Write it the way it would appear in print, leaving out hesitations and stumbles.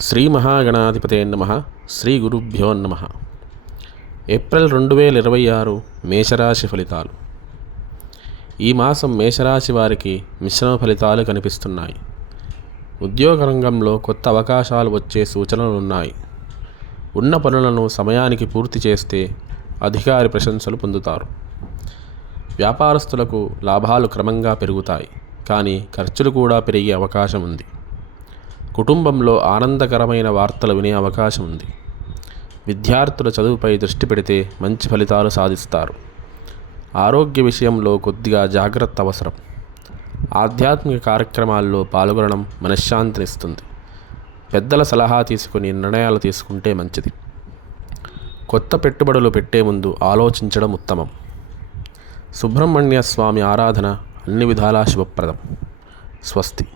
శ్రీ మహాగణాధిపతే నమః. శ్రీ గురుభ్యో నమః. ఏప్రిల్ 2026 మేషరాశి ఫలితాలు. ఈ మాసం మేషరాశి వారికి మిశ్రమ ఫలితాలు కనిపిస్తున్నాయి. ఉద్యోగ రంగంలో కొత్త అవకాశాలు వచ్చే సూచనలు ఉన్నాయి. ఉన్న పనులను సమయానికి పూర్తి చేస్తే అధికారి ప్రశంసలు పొందుతారు. వ్యాపారస్తులకు లాభాలు క్రమంగా పెరుగుతాయి, కానీ ఖర్చులు కూడా పెరిగే అవకాశం ఉంది. కుటుంబంలో ఆనందకరమైన వార్తలు వినే అవకాశం ఉంది. విద్యార్థుల చదువుపై దృష్టి పెడితే మంచి ఫలితాలు సాధిస్తారు. ఆరోగ్య విషయంలో కొద్దిగా జాగ్రత్త అవసరం. ఆధ్యాత్మిక కార్యక్రమాల్లో పాల్గొనడం మనశ్శాంతినిస్తుంది. పెద్దల సలహా తీసుకుని నిర్ణయాలు తీసుకుంటే మంచిది. కొత్త పెట్టుబడులు పెట్టే ముందు ఆలోచించడం ఉత్తమం. సుబ్రహ్మణ్య స్వామి ఆరాధన అన్ని విధాలా శుభప్రదం. స్వస్తి.